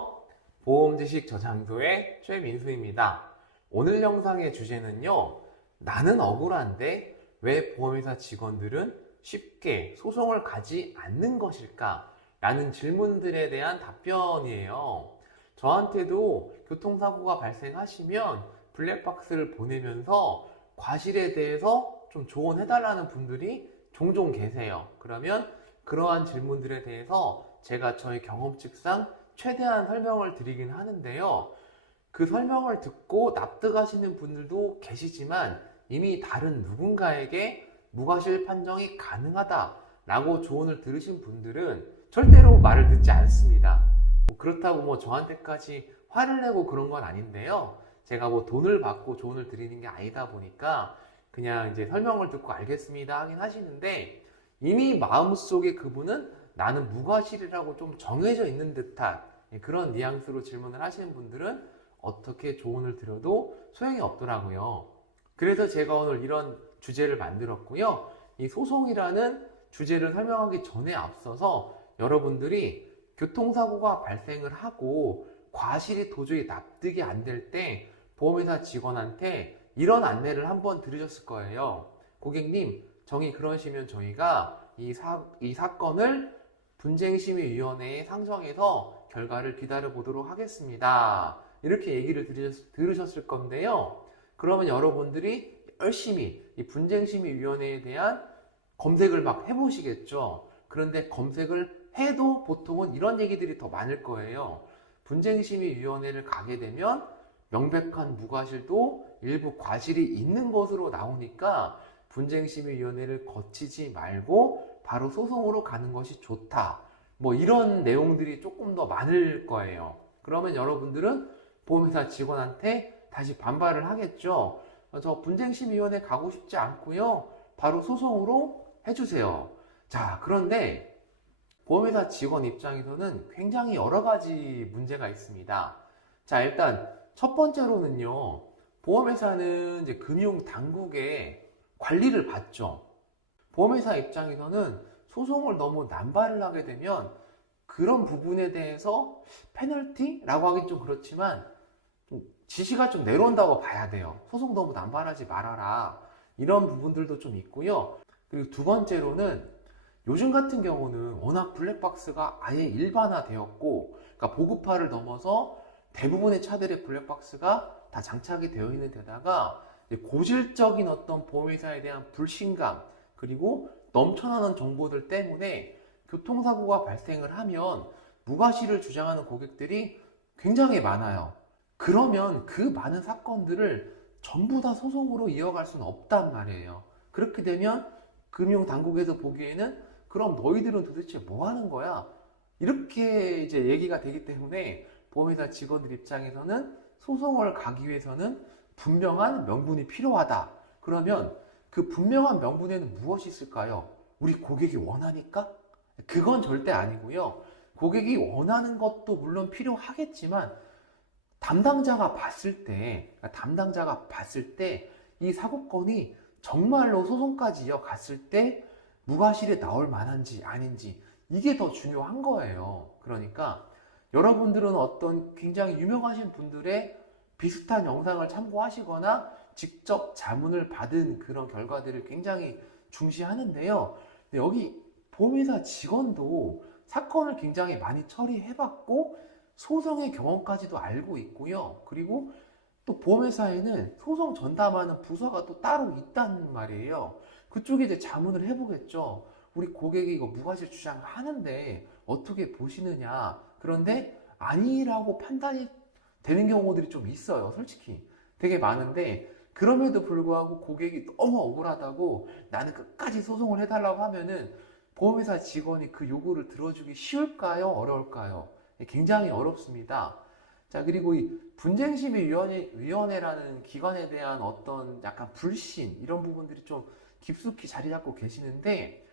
안녕하세요. 보험지식 저장소의 최민수입니다. 오늘 영상의 주제는요, 나는 억울한데 왜 보험회사 직원들은 쉽게 소송을 가지 않는 것일까? 라는 질문들에 대한 답변이에요. 저한테도 교통사고가 발생하시면 블랙박스를 보내면서 과실에 대해서 좀 조언해달라는 분들이 종종 계세요. 그러면 그러한 질문들에 대해서 제가 저의 경험칙상 최대한 설명을 드리긴 하는데요. 그 설명을 듣고 납득하시는 분들도 계시지만 이미 다른 누군가에게 무과실 판정이 가능하다라고 조언을 들으신 분들은 절대로 말을 듣지 않습니다. 그렇다고 저한테까지 화를 내고 그런 건 아닌데요. 제가 돈을 받고 조언을 드리는 게 아니다 보니까 그냥 이제 설명을 듣고 알겠습니다 하긴 하시는데 이미 마음속에 그분은 나는 무과실이라고 좀 정해져 있는 듯한 그런 뉘앙스로 질문을 하시는 분들은 어떻게 조언을 드려도 소용이 없더라고요. 그래서 제가 오늘 이런 주제를 만들었고요. 이 소송이라는 주제를 설명하기 전에 앞서서 여러분들이 교통사고가 발생을 하고 과실이 도저히 납득이 안 될 때 보험회사 직원한테 이런 안내를 한번 들으셨을 거예요. 고객님, 정이 그러시면 저희가 이 사건을 분쟁심의위원회에 상정해서 결과를 기다려 보도록 하겠습니다. 이렇게 얘기를 들으셨을 건데요. 그러면 여러분들이 열심히 이 분쟁심의위원회에 대한 검색을 막 해보시겠죠. 그런데 검색을 해도 보통은 이런 얘기들이 더 많을 거예요. 분쟁심의위원회를 가게 되면 명백한 무과실도 일부 과실이 있는 것으로 나오니까 분쟁심의위원회를 거치지 말고 바로 소송으로 가는 것이 좋다. 이런 내용들이 조금 더 많을 거예요. 그러면 여러분들은 보험회사 직원한테 다시 반발을 하겠죠. 저 분쟁심의위원회 가고 싶지 않고요. 바로 소송으로 해주세요. 자, 그런데 보험회사 직원 입장에서는 굉장히 여러 가지 문제가 있습니다. 자, 일단 첫 번째로는요. 보험회사는 이제 금융당국의 관리를 받죠. 보험회사 입장에서는 소송을 너무 남발을 하게 되면 그런 부분에 대해서 페널티라고 하긴 좀 그렇지만 지시가 좀 내려온다고 봐야 돼요. 소송 너무 남발하지 말아라. 이런 부분들도 좀 있고요. 그리고 두 번째로는 요즘 같은 경우는 워낙 블랙박스가 아예 일반화되었고, 그러니까 보급화를 넘어서 대부분의 차들의 블랙박스가 다 장착이 되어 있는 데다가 고질적인 어떤 보험회사에 대한 불신감, 그리고 넘쳐나는 정보들 때문에 교통사고가 발생을 하면 무과실을 주장하는 고객들이 굉장히 많아요. 그러면 그 많은 사건들을 전부 다 소송으로 이어갈 수는 없단 말이에요. 그렇게 되면 금융당국에서 보기에는 그럼 너희들은 도대체 뭐 하는 거야? 이렇게 이제 얘기가 되기 때문에 보험회사 직원들 입장에서는 소송을 가기 위해서는 분명한 명분이 필요하다. 그러면 그 분명한 명분에는 무엇이 있을까요? 우리 고객이 원하니까? 그건 절대 아니고요. 고객이 원하는 것도 물론 필요하겠지만 담당자가 봤을 때 이 사고건이 정말로 소송까지 이어갔을 때 무과실이 나올 만한지 아닌지 이게 더 중요한 거예요. 그러니까 여러분들은 어떤 굉장히 유명하신 분들의 비슷한 영상을 참고하시거나 직접 자문을 받은 그런 결과들을 굉장히 중시하는데요. 근데 여기 보험회사 직원도 사건을 굉장히 많이 처리해봤고 소송의 경험까지도 알고 있고요. 그리고 또 보험회사에는 소송 전담하는 부서가 또 따로 있단 말이에요. 그쪽에 이제 자문을 해보겠죠. 우리 고객이 이거 무과실 주장하는데 어떻게 보시느냐. 그런데 아니라고 판단이 되는 경우들이 좀 있어요. 솔직히 되게 많은데 그럼에도 불구하고 고객이 너무 억울하다고 나는 끝까지 소송을 해달라고 하면은 보험회사 직원이 그 요구를 들어주기 쉬울까요? 어려울까요? 굉장히 어렵습니다. 자, 그리고 이 분쟁심의위원회라는 기관에 대한 어떤 약간 불신 이런 부분들이 좀 깊숙이 자리 잡고 계시는데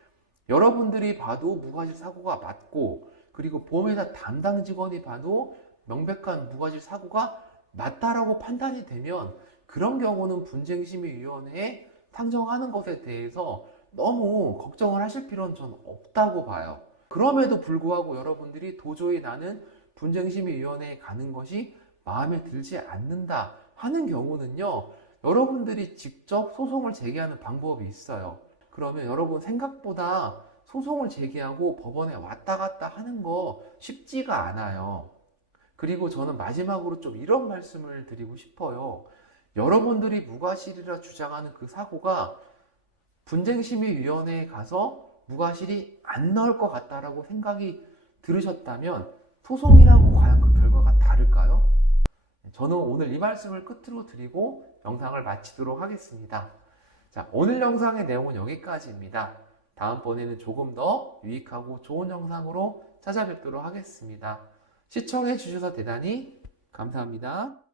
여러분들이 봐도 무과실 사고가 맞고 그리고 보험회사 담당 직원이 봐도 명백한 무과실 사고가 맞다라고 판단이 되면 그런 경우는 분쟁심의위원회에 상정하는 것에 대해서 너무 걱정을 하실 필요는 전 없다고 봐요. 그럼에도 불구하고 여러분들이 도저히 나는 분쟁심의위원회에 가는 것이 마음에 들지 않는다 하는 경우는요, 여러분들이 직접 소송을 제기하는 방법이 있어요. 그러면 여러분 생각보다 소송을 제기하고 법원에 왔다 갔다 하는 거 쉽지가 않아요. 그리고 저는 마지막으로 좀 이런 말씀을 드리고 싶어요. 여러분들이 무과실이라 주장하는 그 사고가 분쟁심의위원회에 가서 무과실이 안 나올 것 같다라고 생각이 들으셨다면 소송이라고 과연 그 결과가 다를까요? 저는 오늘 이 말씀을 끝으로 드리고 영상을 마치도록 하겠습니다. 자, 오늘 영상의 내용은 여기까지입니다. 다음번에는 조금 더 유익하고 좋은 영상으로 찾아뵙도록 하겠습니다. 시청해 주셔서 대단히 감사합니다.